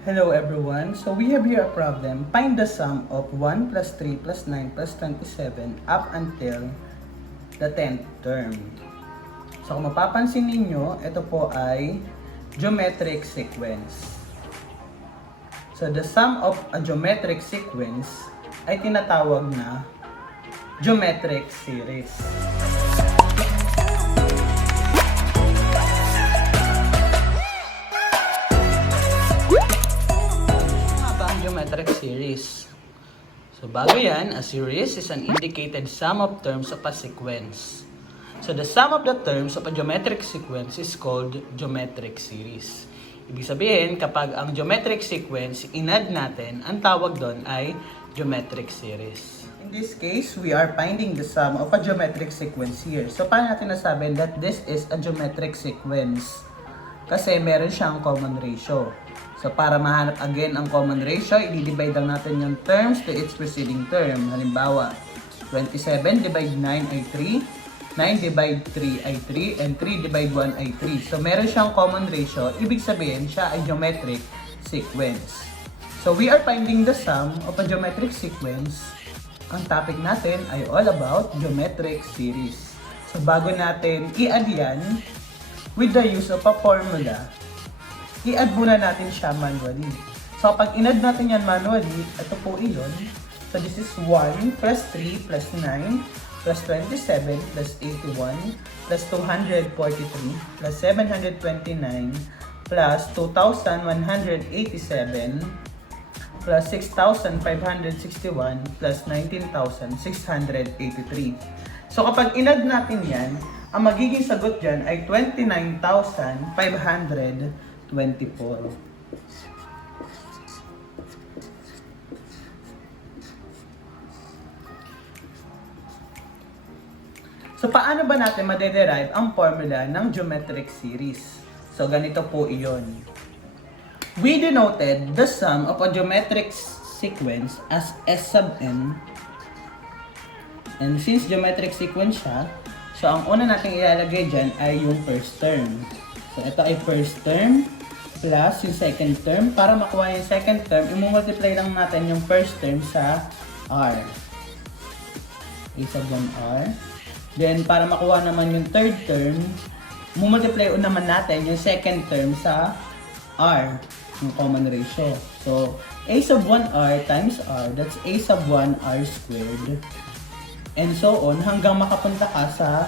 Hello everyone, so we have here a problem. Find the sum of 1 plus 3 plus 9 plus 27 up until the 10th term. So kung mapapansin ninyo, ito po ay geometric sequence. So the sum of a geometric sequence ay tinatawag na geometric series. Geometric series. So bago yan, a series is an indicated sum of terms of a sequence. So the sum of the terms of a geometric sequence is called geometric series. Ibig sabihin, kapag ang geometric sequence in-add natin, ang tawag doon ay geometric series. In this case, we are finding the sum of a geometric sequence here. So paano natin nasabi that this is a geometric sequence? Kasi meron siyang common ratio. So, para mahanap again ang common ratio, i-divide lang natin yung terms to its preceding term. Halimbawa, 27 divide 9 ay 3, 9 divide 3 ay 3, and 3 divide 1 ay 3. So, meron siyang common ratio. Ibig sabihin, siya ay geometric sequence. So, we are finding the sum of a geometric sequence. Ang topic natin ay all about geometric series. So, bago natin i-add yan, with the use of a formula, i-add muna natin siya manually. So, pag in-add natin yan manually, ito po iyon. So, this is 1 plus 3 plus 9 plus 27 plus 81 plus 243 plus 729 plus 2,187 plus 6,561 plus 19,683. So, kapag in-add natin yan, ang magiging sagot dyan ay 29,524. So, paano ba natin madederive ang formula ng geometric series? So, ganito po iyon. We denoted the sum of a geometric sequence as S sub n. And since geometric sequence siya, so ang una nating ilalagay dyan ay yung first term. So, ito ay first term plus yung second term. Para makuha yung second term, i-multiply lang natin yung first term sa R. A sub 1R. Then, para makuha naman yung third term, i-multiply naman natin yung second term sa R, yung common ratio. So, A sub 1R times R, that's A sub 1R squared. And so on, hanggang makapunta ka sa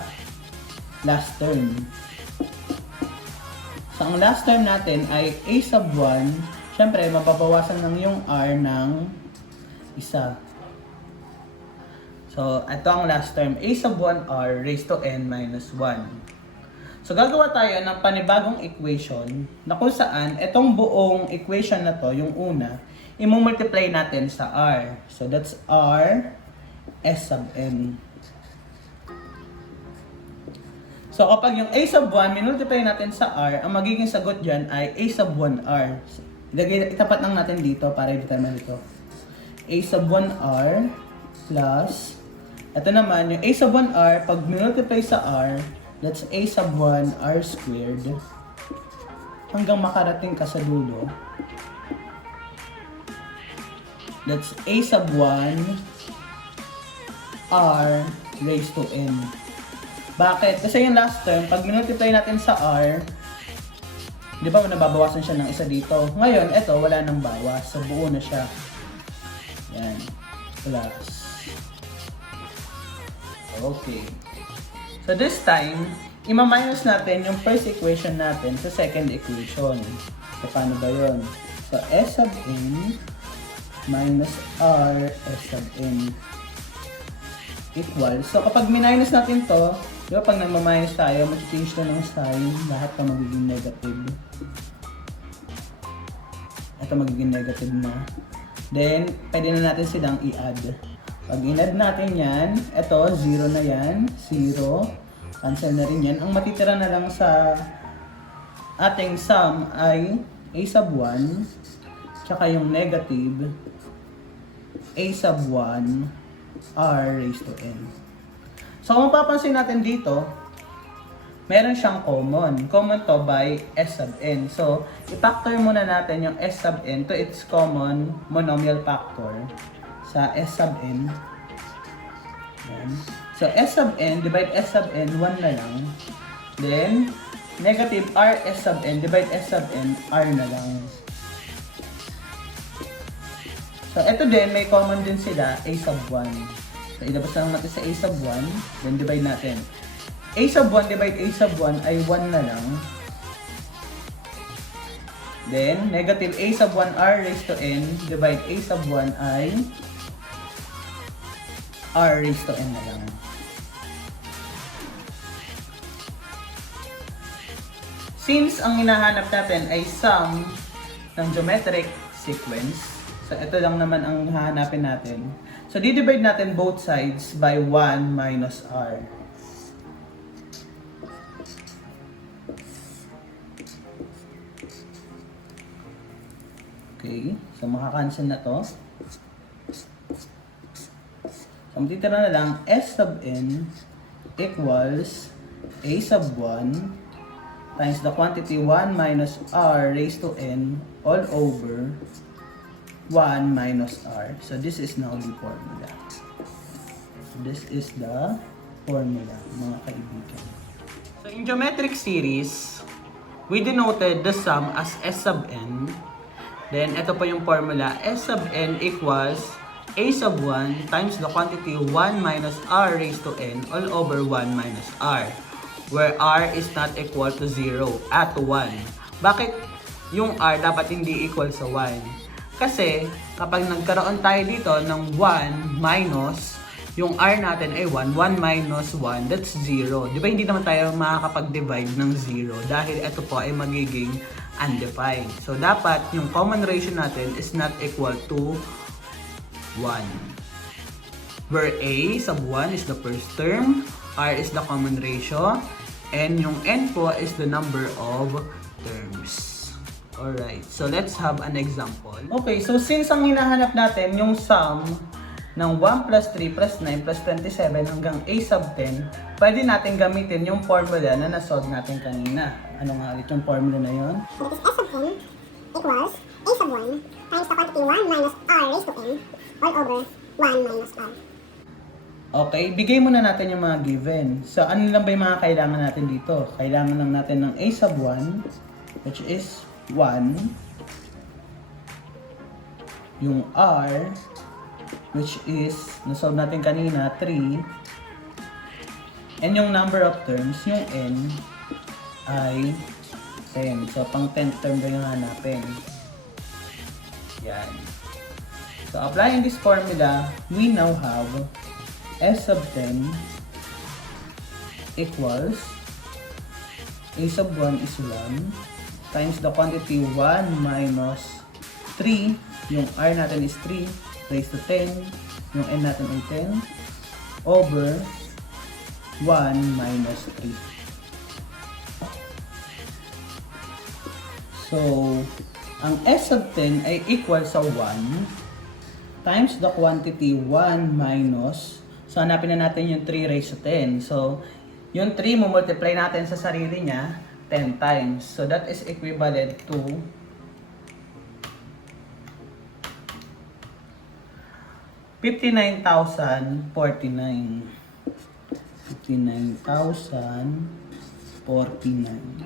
last term. So, ang last term natin ay A sub 1. Siyempre, mababawasan lang yung R ng isa. So, ito ang last term. A sub 1R raised to n minus 1. So, gagawa tayo ng panibagong equation na kung saan itong buong equation na to, yung una, i-multiply natin sa R. So, that's R S sub n. So, kapag yung A sub 1, minultiply natin sa R, ang magiging sagot dyan ay A sub 1R. Itapat lang natin dito para i-determine ito. A sub 1R plus, ito naman, yung A sub 1R, pag minultiply sa R, that's A sub 1R squared. Hanggang makarating ka sa dulo. That's A sub 1 R raised to n. Bakit? Kasi yung last term, pag minultiply natin sa R, di ba nababawasan siya ng isa dito? Ngayon, eto, wala nang bawas. So, buo na siya. Yan. Plus. Okay. So, this time, ima-minus natin yung first equation natin sa second equation. So, paano ba yun? So, S sub n minus R S sub n equal. So, kapag minus natin to, di ba pag nagmaminus tayo, mag-change na ng sign, lahat na magiging negative. Ito magiging negative na. Then, pwede na natin silang i-add. Pag in-add natin yan, ito, 0 na yan, 0. Cancel na rin yan. Ang matitira na lang sa ating sum ay A sub 1, tsaka yung negative, A sub 1, R raised to n. So, kung mapapansin natin dito, meron siyang common. Common to by S sub n. So, i-factor muna natin yung S sub n to its common monomial factor sa S sub n. Yan. So, S sub n, divide S sub n, 1 na lang. Then, negative R S sub n, divide S sub n, R na lang. So, ito din, may common din sila, A sub 1. So, ilabas lang natin sa A sub 1, then divide natin. A sub 1 divide A sub 1 ay 1 na lang. Then, negative A sub 1 R raised to n divide A sub 1 ay R raised to n na lang. Since ang hinahanap natin ay sum ng geometric sequence, so ito lang naman ang hahanapin natin. So, di-divide natin both sides by 1 minus R. Okay, so makakancel na to. So, matitira na lang S sub n equals A sub 1 times the quantity 1 minus R raised to n all over 1 minus R. So, this is now the formula. This is the formula, mga kaibigan. So, in geometric series, we denoted the sum as S sub n. Then, ito po yung formula. S sub n equals A sub 1 times the quantity 1 minus R raised to n all over 1 minus R. Where R is not equal to 0 at 1. Bakit yung R dapat hindi equal sa 1? Kasi, kapag nagkaroon tayo dito ng 1 minus, yung R natin ay 1, 1 minus 1, that's 0. Di ba hindi naman tayo makakapag-divide ng 0 dahil ito po ay magiging undefined. So, dapat yung common ratio natin is not equal to 1. Where A sub 1 is the first term, R is the common ratio, and yung N po is the number of terms. Alright, so let's have an example. Okay, so since ang hinahanap natin yung sum ng 1 plus 3 plus 9 plus 27 hanggang A sub 10, pwede natin gamitin yung formula na nasolve natin kanina. Ano nga ulit yung formula na yun? That is S sub n equals A sub 1 times the quantity 1 minus R raised to n all over 1 minus R. Okay, bigay muna natin yung mga given. So, ano lang ba yung mga kailangan natin dito? Kailangan lang natin ng A sub 1, which is 1. Yung R, which is, nasolve natin kanina, 3. And yung number of terms, yung N, ay 10. So, pang 10th term ba yung hanapin? Yan. So, applying this formula, we now have S sub 10 equals A sub 1 is 1 times the quantity 1 minus 3, yung R natin is 3 raised to 10, yung N natin ay 10 over 1 minus 3. So, ang S sub 10 ay equal sa 1 times the quantity 1 minus, so hanapin na natin yung 3 raised to 10. So, yung 3 multiply natin sa sarili niya 10 times. So, that is equivalent to 59,049. 59,049.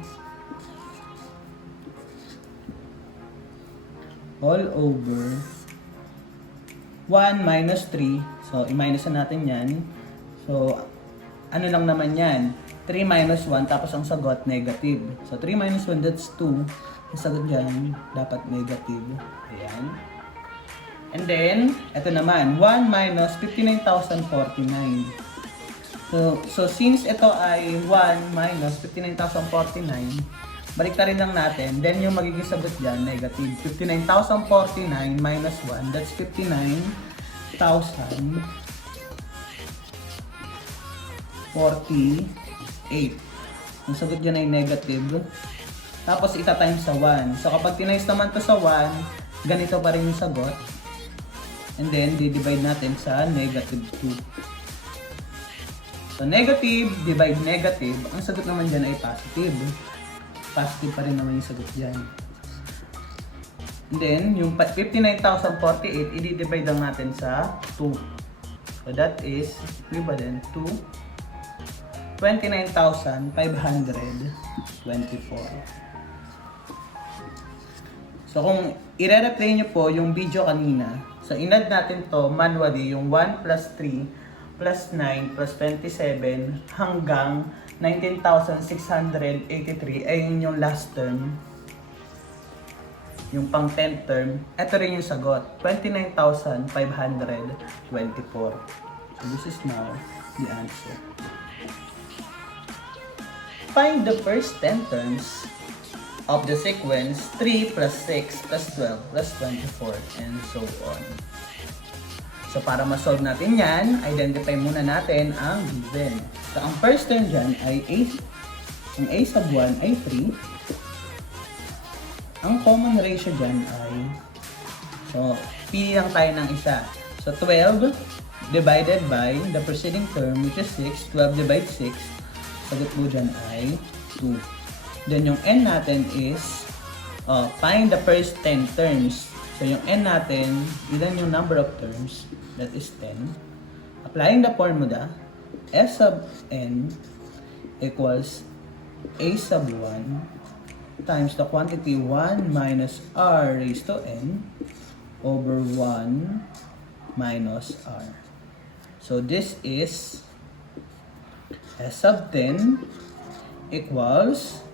All over 1 minus 3. So, i-minus na natin yan. So, ano lang naman yan? 3 minus 1, tapos ang sagot, negative. So, 3 minus 1, that's 2. Ang sagot dyan, dapat negative. Ayan. And then, ito naman, 1 minus 59,049. So, since ito ay 1 minus 59,049, baliktarin lang natin. Then, yung magiging sagot dyan, negative. 59,049 minus 1, that's 59,048. Yung sagot dyan ay negative. Tapos, ita-times sa 1. So, kapag tinimes naman to sa 1, ganito pa rin yung sagot. And then, di-divide natin sa negative 2. So, negative divide negative, ang sagot naman dyan ay positive. Positive pa rin naman yung sagot dyan. And then, yung 59,048, i-divide lang natin sa 2. So, that is equivalent to 29,524. So, kung i-replay nyo po yung video kanina, so, inad natin to manually, yung 1 plus 3 plus 9 plus 27 hanggang 19,683 ay yung last term. Yung pang 10th term, ito rin yung sagot, 29,524. So this is now the answer. Find the first 10 terms of the sequence 3 plus 6 plus 12 plus 24 and so on. So para ma-solve natin yan, identify muna natin ang given. So ang first term dyan ay ang a sub 1 ay 3. Ang common ratio dyan ay, so pili lang tayo ng isa. So 12 divided by the preceding term which is 6. 12 divided 6, sagot mo dyan ay 2. Then yung n natin is, find the first 10 terms. So yung n natin, ilan yung number of terms? That is 10. Applying the formula, S sub n equals a sub 1 times the quantity 1 minus r raised to n over 1 minus r. So this is S sub 10 equals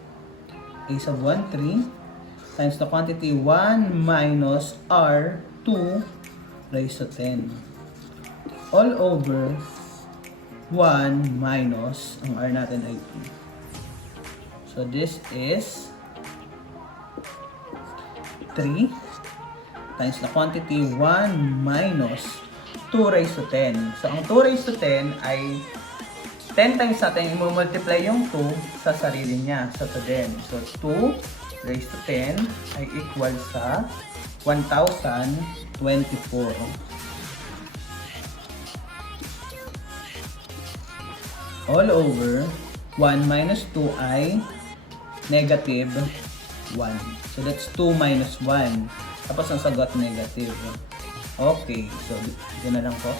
a sub 1, 3 times the quantity 1 minus r 2 raised to 10 all over 1 minus, ang r natin ay 2. So this is 3 times the quantity 1 minus 2 raised to 10. So ang 2 raised to 10 ay 10 times natin i-multiply yung 2 sa sarili niya. So to din. So 2 raised to 10 ay equal sa 1,024. All over 1 minus 2 ay negative 1. So that's 2 minus 1. Tapos ang sagot negative. Okay, so dito na lang po.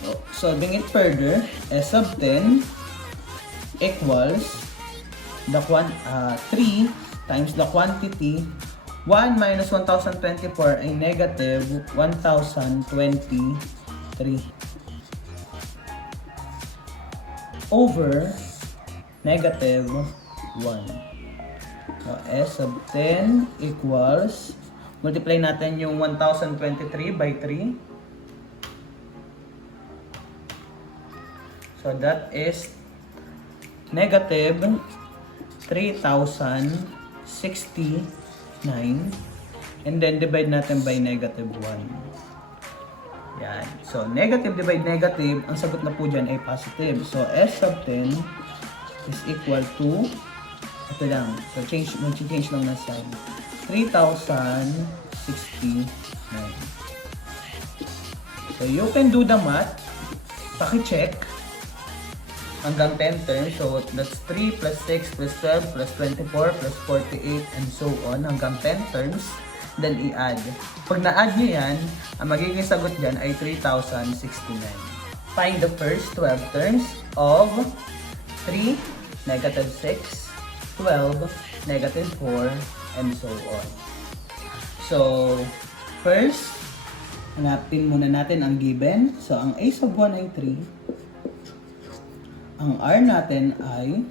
So, solving it further, S sub 10 equals the 3 times the quantity 1 minus 1,024 ay negative 1,023 over negative 1. So, S sub 10 equals, multiply natin yung 1,023 by 3. So that is negative 3,069 and then divide natin by negative 1. Yan. So negative divide negative, ang sagot na po dyan ay positive. So S sub 10 is equal to, ito lang, so change lang na sign, 3,069. So you can do the math, paki-check hanggang 10 terms. So that's 3 plus 6 plus 12 plus 24 plus 48 and so on hanggang 10 terms. Then i-add. Pag na-add nyo yan, ang magiging sagot dyan ay 3,069. Find the first 12 terms of 3, negative 6, 12, negative 4, and so on. So, first, hanapin muna natin ang given. So, ang a sub 1 ay 3. Ang r natin ay,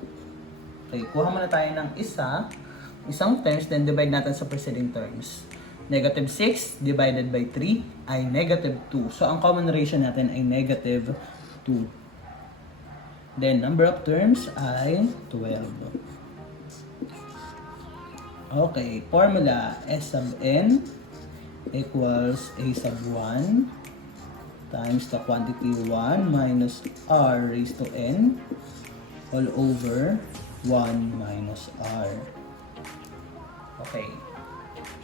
okay, kuha muna tayo ng isang terms, then divide natin sa preceding terms. Negative 6 divided by 3 ay negative 2. So, ang common ratio natin ay negative 2. Then, number of terms ay 12. Okay, formula S sub n equals a sub 1 times the quantity 1 minus r raised to n all over 1 minus r. Okay.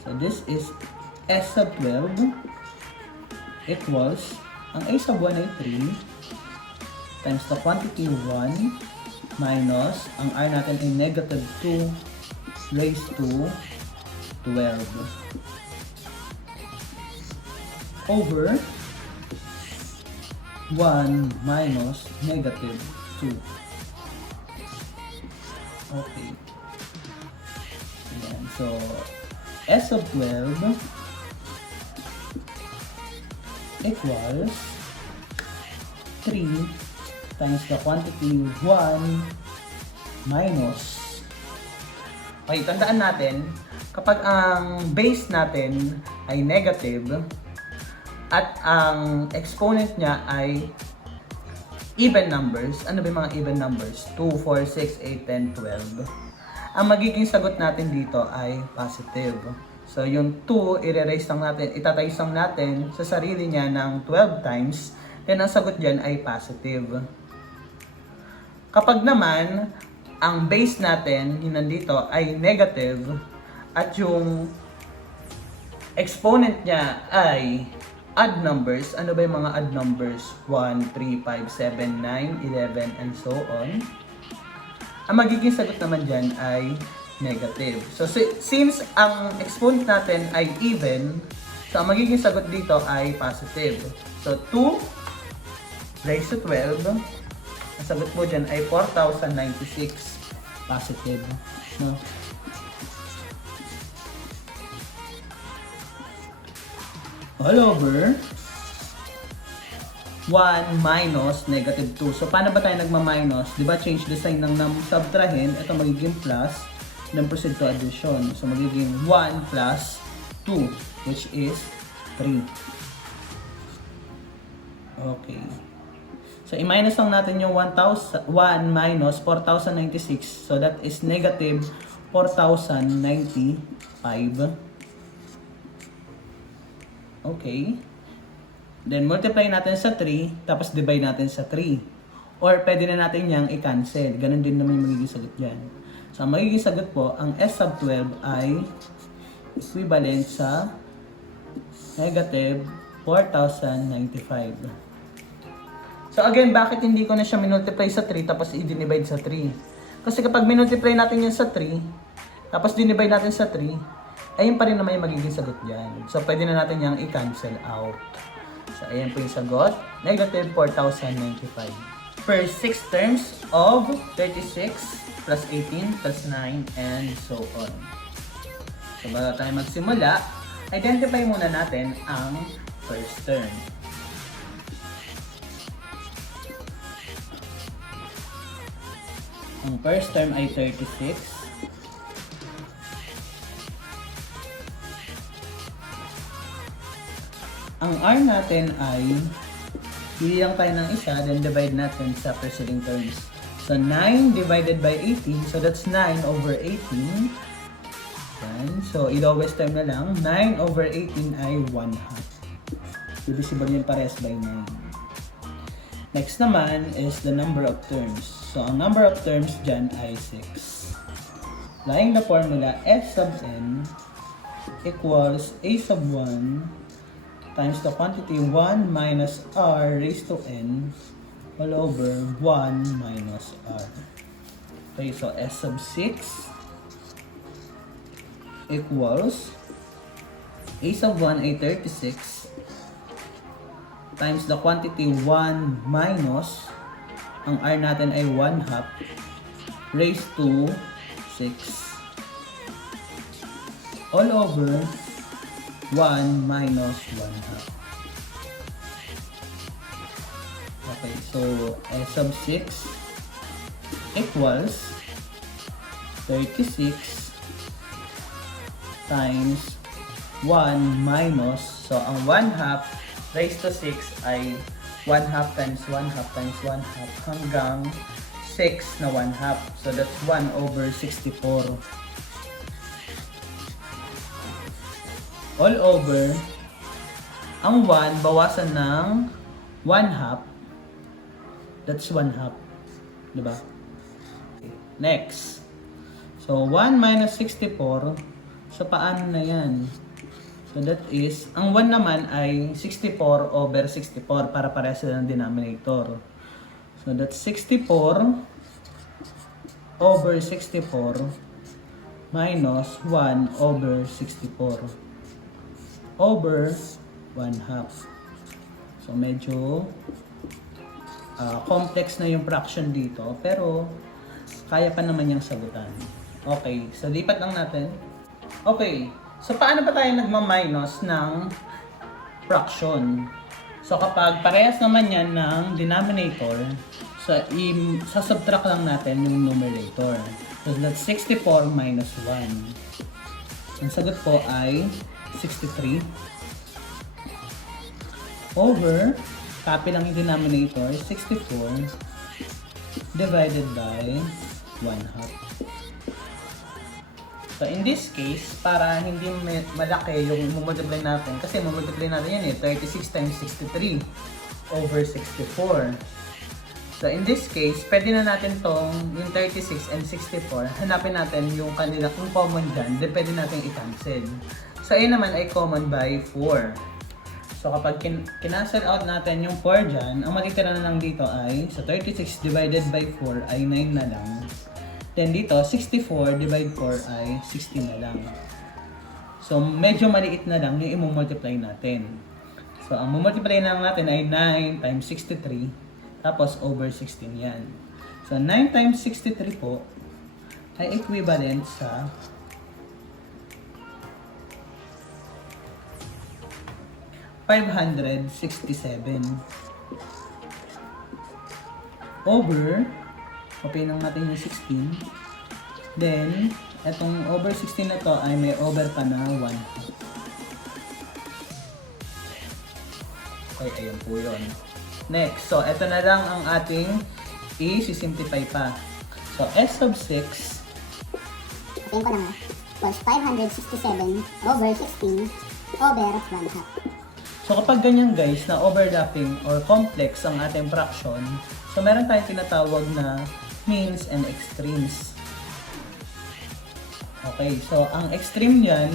So this is S sub 12 equals, ang a sub 1 ay 3 times the quantity 1 minus, ang r natin ay negative 2 raised to 12 over 1 minus negative 2. Okay. Ayan. So, S of 12 equals 3 times the quantity 1 minus. Okay, tandaan natin, kapag ang base natin ay negative at ang exponent niya ay even numbers, ano ba yung mga even numbers? 2, 4, 6, 8, 10, 12. Ang magiging sagot natin dito ay positive. So, yung 2, i-erase lang natin, itatimes lang natin sa sarili niya ng 12 times, then ang sagot dyan ay positive. Kapag naman, ang base natin, yung nandito, ay negative, at yung exponent niya ay odd numbers, ano ba yung mga odd numbers? 1, 3, 5, 7, 9, 11, and so on. Ang magiging sagot naman dyan ay negative. So, since ang exponent natin ay even, so ang magiging sagot dito ay positive. So, 2 raised to 12, ang sagot mo dyan ay 4,096 positive. No? All over 1 minus negative 2. So, paano ba tayo nagma-minus? Diba, change the sign ng subtrahen. Ito magiging plus. Then proceed to addition. So, magiging 1 plus 2, which is 3. Okay. So, i-minus lang natin yung 1 minus 4,096. So, that is negative 4,095. Okay. Then, multiply natin sa 3, tapos divide natin sa 3. Or, pwede na natin yang i-cancel. Ganun din naman yung magiging sagot dyan. So, ang magiging sagot po, ang S sub 12 ay equivalent sa negative 4,095. So, again, bakit hindi ko na siya minultiply sa 3, tapos i-divide sa 3? Kasi kapag minultiply natin yan sa 3, tapos dinivide natin sa 3, ayun pa rin naman yung magiging sagot dyan. So, pwede na natin yang i-cancel out. So, ayan po yung sagot. Negative 4,095. First 6 terms of 36 plus 18 plus 9 and so on. So, bago tayo magsimula, identify muna natin ang first term. Ang first term ay 36. Ang R natin ay pili lang tayo ng isa, then divide natin sa preceding terms. So, 9 divided by 18, so that's 9 over 18. Yan. So, i-lowest term na lang, 9 over 18 ay 1/2. Divisible yun parehas by 9. Next naman is the number of terms. So, ang number of terms dyan ay 6. Lying the formula, f sub n equals a sub 1 times the quantity 1 minus r raised to n all over 1 minus r. Okay, so S sub 6 equals a sub 1 ay 36 times the quantity 1 minus, ang r natin ay 1/2 raised to 6 all over 1 minus 1/2. Okay, so S sub 6 equals 36 times 1 minus, so ang 1/2 raised to 6 ay 1/2 times 1/2 times 1/2 hanggang 6 na 1/2. So that's 1 over 64. All over, ang 1 bawasan ng 1/2, that's 1/2, diba? Okay. Next, so 1 minus 64, so paano na yan? So that is, ang 1 naman ay 64 over 64 para parehas sila ng denominator. So that's 64 over 64 minus 1 over 64 over 1/2. So medyo complex na yung fraction dito, pero kaya pa naman yung sagutan. Okay, so lipat lang natin. Okay, so paano ba tayo nagma-minus ng fraction? So kapag parehas naman yan ng denominator, so sasubtract lang natin yung numerator. So that's 64 minus 1. Ang sagot po ay 63 over, copy lang yung denominator, 64 divided by 1/2. So in this case, para hindi malaki yung multiply natin, kasi multiply natin yan 36 times 63 over 64. So in this case, pwede na natin tong yung 36 and 64, hanapin natin yung kanila kung common dyan, then pwede natin i-cancel. So ayun naman ay common by 4. So kapag kinancel out natin yung 4 dyan, ang matitira na lang dito ay, so 36 divided by 4 ay 9 na lang. Then dito, 64 divided 4 ay 16 na lang. So medyo maliit na lang yung i-multiply natin. So ang multiply na lang natin ay 9 times 63, tapos over 16 yan. So 9 times 63 po ay equivalent sa 567 over, copy lang natin yung 16. Then, etong over 16 na to ay may over pa na 1. Okay, ayun po yun. Next, so eto na lang ang ating i-simplify pa. So, s of 6, Sabihin ko na nga, was 567 over 16 over 1/2. so kapag ganyan guys, na overlapping or complex ang ating fraction, so meron tayong tinatawag na means and extremes. Okay, so ang extreme niyan,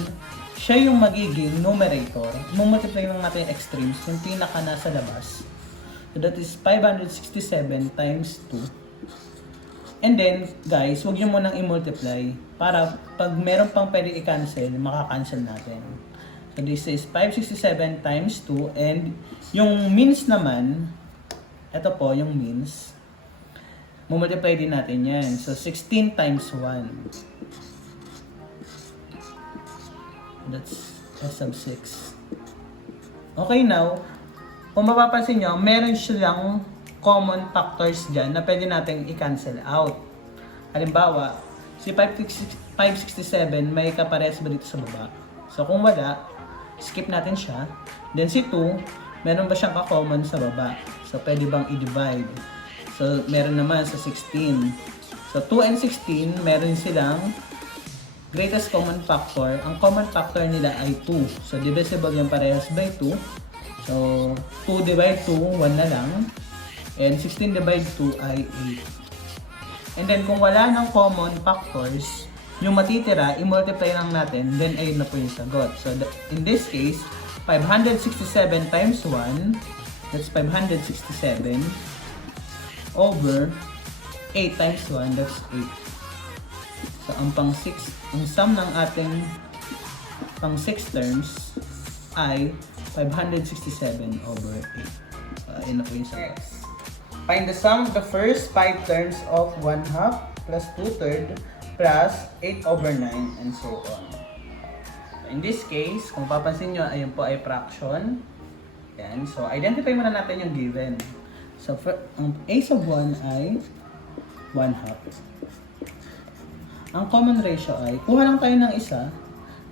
siya yung magiging numerator. Multiply lang natin yung extremes, yung pinaka nasa labas. So that is 567 times 2. And then, guys, huwag nyo munang i-multiply para pag meron pang pwede i-cancel, maka-cancel natin. So this is 567 times 2, and yung means naman, ito po yung means, multiply din natin yan. So 16 times 1. That's s of 6. Okay, now, kung mapapansin nyo, meron silang common factors dyan na pwede natin i-cancel out. Halimbawa, si 567 may kapares ba dito sa baba? So kung wala, skip natin siya. Then si 2, meron ba siyang ka-common sa baba? So pwede bang i-divide? So meron naman sa 16. So 2 and 16, meron silang greatest common factor. Ang common factor nila ay 2. So divisible yung parehas by 2. So 2 divide 2, 1 na lang. And 16 divide 2 ay 8. And then kung wala ng common factors, yung matitira, i-multiply lang natin, then ayun na po yung sagot. So in this case, 567 times 1, that's 567, over 8 times 1, that's 8. So ang pang 6, ang sum ng ating pang 6 terms ay 567 over 8. So ayun na po yung sagot. Find the sum of the first 5 terms of 1/2 plus 2/3 plus 8 over 9 and so on. In this case, kung papansin nyo, ayun po ay fraction. Yan. So, identify muna natin yung given. So, ang a sub 1 ay 1/2. Ang common ratio ay, kuha lang tayo ng isa,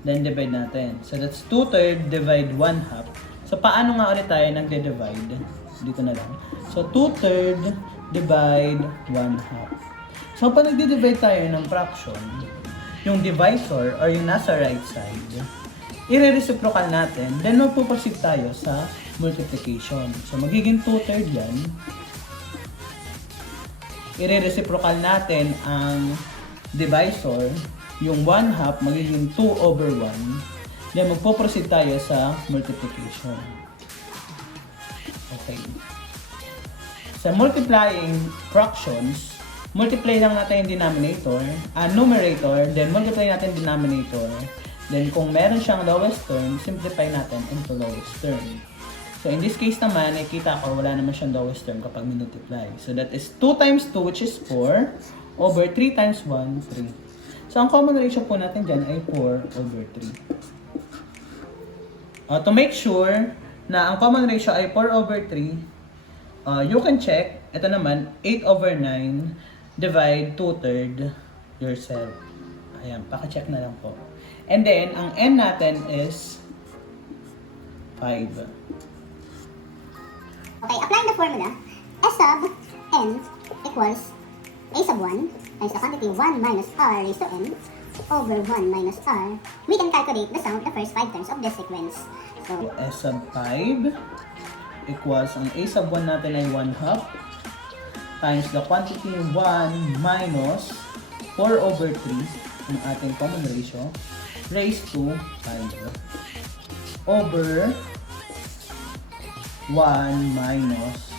then divide natin. So, that's 2/3 divide 1/2. So, paano nga ulit tayo nagde-divide? Dito na lang. So, 2/3 divide 1/2. So, pag nagdi-divide tayo ng fraction, yung divisor or yung nasa right side, i-reciprocal natin, then magpuproceed tayo sa multiplication. So, magiging 2/3 yan. I-reciprocal natin ang divisor, yung 1/2 magiging 2 over 1. Then, magpuproceed tayo sa multiplication. Okay. sa multiplying fractions, multiply lang natin yung denominator, numerator, then multiply natin denominator. Then kung meron siyang lowest term, simplify natin into lowest term. So in this case naman, nakikita ko wala naman siyang lowest term kapag multiply. So that is 2 times 2, which is 4, over 3 times 1, 3. So ang common ratio po natin dyan ay 4 over 3. To make sure na ang common ratio ay 4 over 3, you can check, ito naman, 8 over 9, divide 2/3 yourself. Ayan, paka-check na lang po. And then, ang n natin is 5. Okay, applying the formula, S sub n equals A sub 1 times the quantity 1 minus r raised to n over 1 minus r. We can calculate the sum of the first 5 terms of this sequence. So, S sub 5 equals, ang A sub 1 natin ay 1/2 times the quantity 1 minus 4 over 3, ang ating common ratio, raised to 5 over 1 minus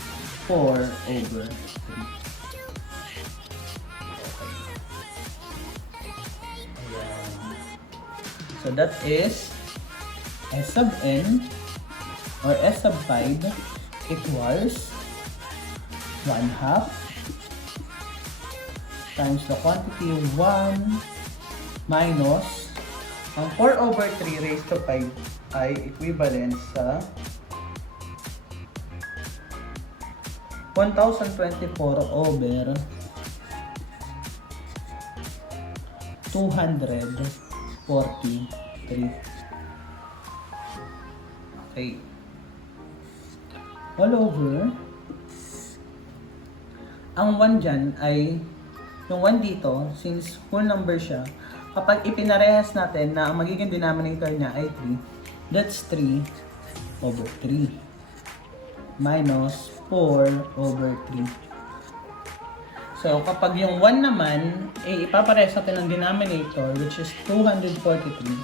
4 over 3. Okay. Ayan. So that is S sub n or S sub 5 equals 1/2 times the quantity 1 minus ang 4 over 3 raised to 5 ay equivalent sa 1024 over 243. Okay. All over, ang 1 dyan ay, yung 1 dito, since whole number siya, kapag ipinarehas natin na ang magiging denominator niya ay 3, that's 3 over 3 minus 4 over 3. So, kapag yung 1 naman, ipaparehas natin ang denominator, which is 243.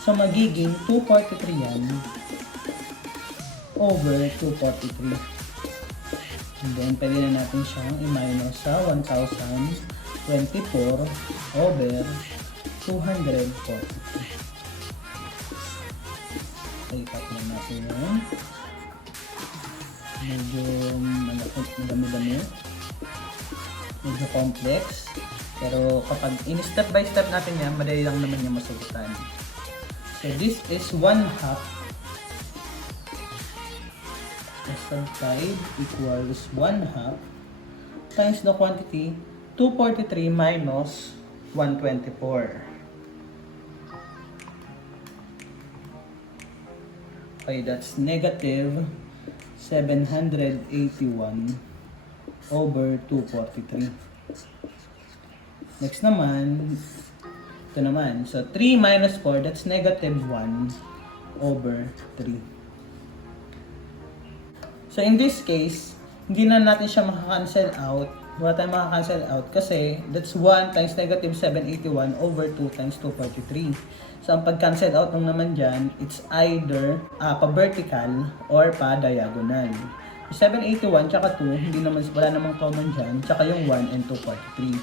So, magiging 243 yan over 243. And then, pwede na natin siyang i-minus sa 1024 over 243. Okay, cut na natin yun. Medyo madami-dami. Medyo complex. Pero kapag in-step by step natin yan, madali lang naman yung masagutan. So this is 1/2 S sub 5 equals 1/2 times the quantity 243 minus 124. Okay, that's negative 781 over 243. Next naman, ito naman. So, 3 minus 4, that's negative 1 over 3. So, in this case, hindi na natin siya makakancel out. Wala tayong makakancel out kasi that's 1 times negative 781 over 2 times 243. So, ang pag-cancel out nung naman dyan, it's either pa-vertical or pa-diagonal. 781 tsaka 2, wala namang common dyan, tsaka yung 1 and 243.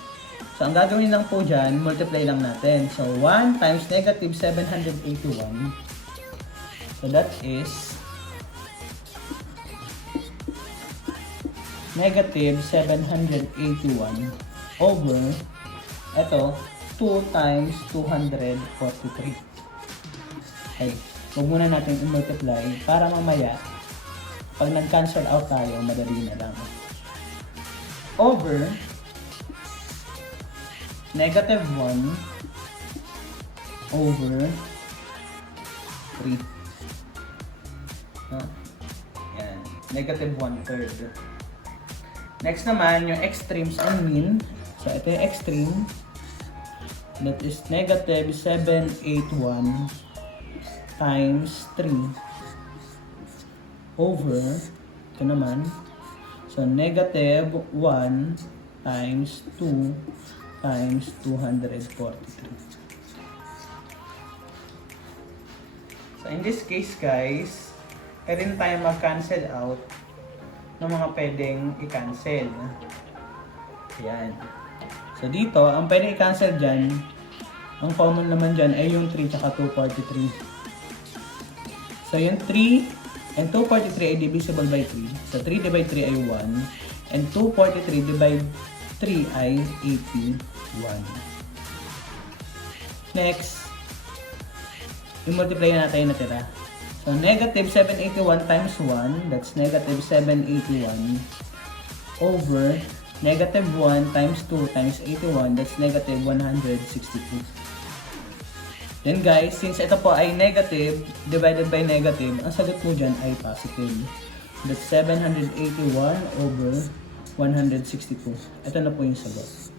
So, ang gagawin lang po dyan, multiply lang natin. So, 1 times negative 781. So, that is negative 781 over, eto, 2 times 243. Okay, huwag muna natin i-multiply para mamaya, pag nag-cancel out tayo, madali na lang. Over negative 1 over 3. Yan. Negative 1/3. Next naman, yung extremes and mean. So, ito yung extreme. That is negative 781 times 3 over, ito naman, so negative 1 times 2 times 243. So in this case guys, pwede na tayo mag-cancel out ng mga pwedeng i-cancel. Ayan. So dito, ang pwedeng i-cancel dyan, ang common naman dyan ay yung 3 tsaka 243. So yung 3 and 243 ay divisible by 3. So 3 divide 3 ay 1. And 243 divide 3 ay 81. Next, i-multiply natin yung natira. So negative 781 times 1, that's negative 781 over negative 1 times 2 times 81, that's negative 162. Then guys, since ito po ay negative divided by negative, ang sagot mo dyan ay positive. That's 781 over 162. Ito na po yung sagot.